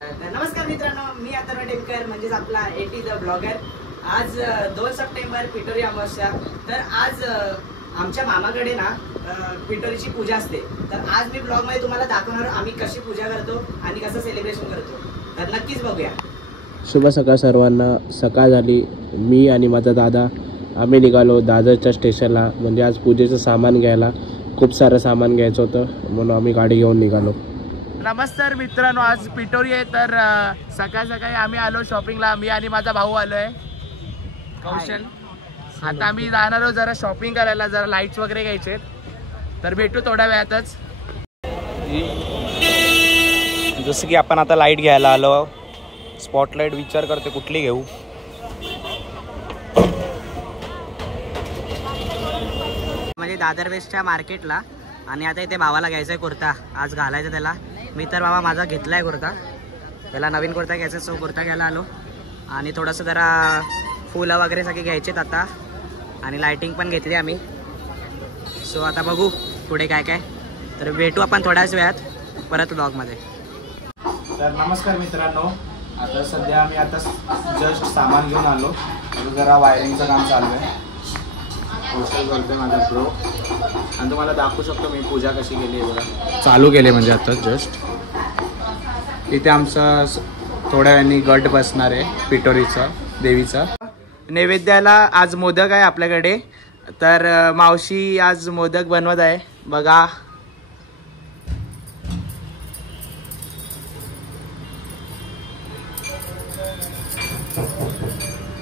नमस्कार मित्रांनो, मी अथर्व टेमकर म्हणजेच आपला एटी द ब्लॉगर। आज 2 सप्टेंबर पिठोरी अमावस्या। तर आज आमच्या मामाकडे ना पिठोरीची पूजा असते। तर आज मी ब्लॉग मध्ये तुम्हाला दाखवणार आम्ही कशी पूजा करतो आणि कसं सेलिब्रेशन करतो। तर नक्कीच बघूया। शुभ सकाळ सर्वांना। सकाळ झाली, मी आणि माझा दादा आम्ही निघालो दादरच्या स्टेशनला। म्हणजे आज पूजेचं सामान घ्यायला खूप सारं सामान घ्यायचं होतं, म्हणून आम्ही गाडी घेऊन निघालो। नमस्कार मित्रांनो, आज पिठोरी आहे। तर सकाळ सकाळी आम्ही आलो शॉपिंगला। मी आणि माझा भाऊ आलोय कौशल। आता आम्ही जाणार आहोत जरा शॉपिंग करायला, जरा लाईट्स वगैरे घ्यायचे। तर भेटू थोड्या वेळातच। जसं की आपण आता लाईट घ्यायला आलो। स्पॉटलाईट विचार करते कुठली घेऊ। म्हणजे दादर वेस्टच्या मार्केटला। आणि आता इथे भावाला घ्यायचा आहे कुर्ता, आज घालायचा त्याला। मी तर बाबा माझा घेतलाय कुर्ता, त्याला नवीन कुर्ता घ्यायचा, सो कुर्ता घ्यायला आलो। आणि थोडंसं जरा फुलं वगैरे सगळे घ्यायचेत आता, आणि लाइटिंग पण घेतली आम्ही। सो आता बघू पुढे काय काय। तर भेटू आपण थोड्याच वेळात परत ब्लॉगमध्ये। तर नमस्कार मित्रांनो, आता सध्या आम्ही आता जस्ट सामान घेऊन आलो। जरा वायरिंगचं काम चालू आहे। पोस्टर करतोय माझा प्रो, आणि तुम्हाला दाखवू शकतो मी पूजा कशी केली आहे बघा। चालू केले म्हणजे आता जस्ट इथे आमचा थोड्या वेळाने गट बसणार आहे पिठोरीचा देवीचा। नैवेद्याला आज मोदक आहे आपल्याकडे। तर मावशी आज मोदक बनवत आहे बघा।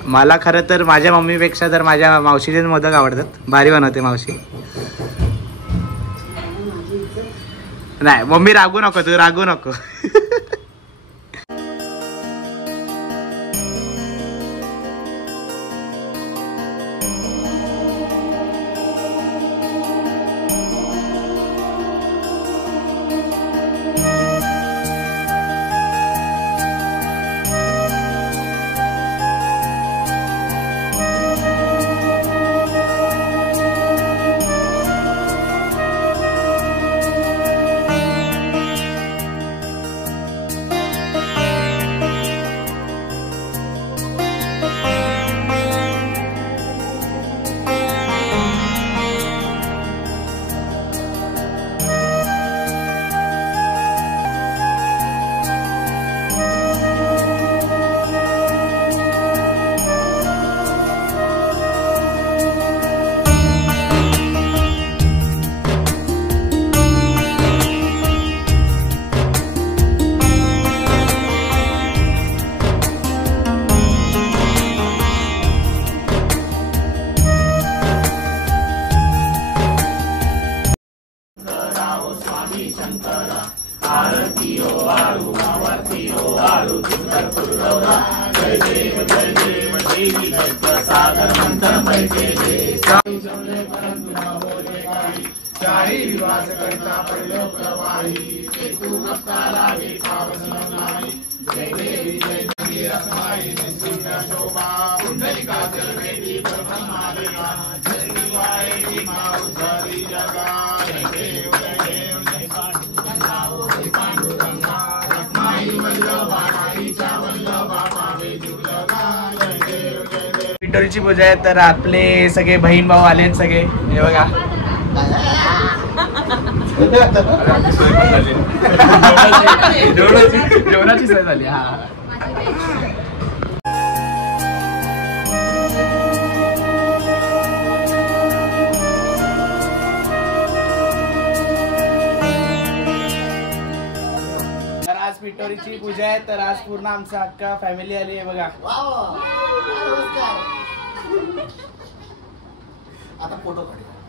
मला खरं तर माझ्या मम्मीपेक्षा तर माझ्या मावशीचेच मोदक आवडतात, भारी बनवते मावशी। नाही मम्मी, रागू नको तू, रागू नको। पिठोरीची पूजा आहे, तर आपले सगळे बहीण भाऊ आले सगळे। हे बघा जेवणाची सोय झाली। हा पिठोरीची पूजा आहे, तर आज पूर्ण आमचा अख्खा फॅमिली आली आहे बघा। आता फोटो काढूया।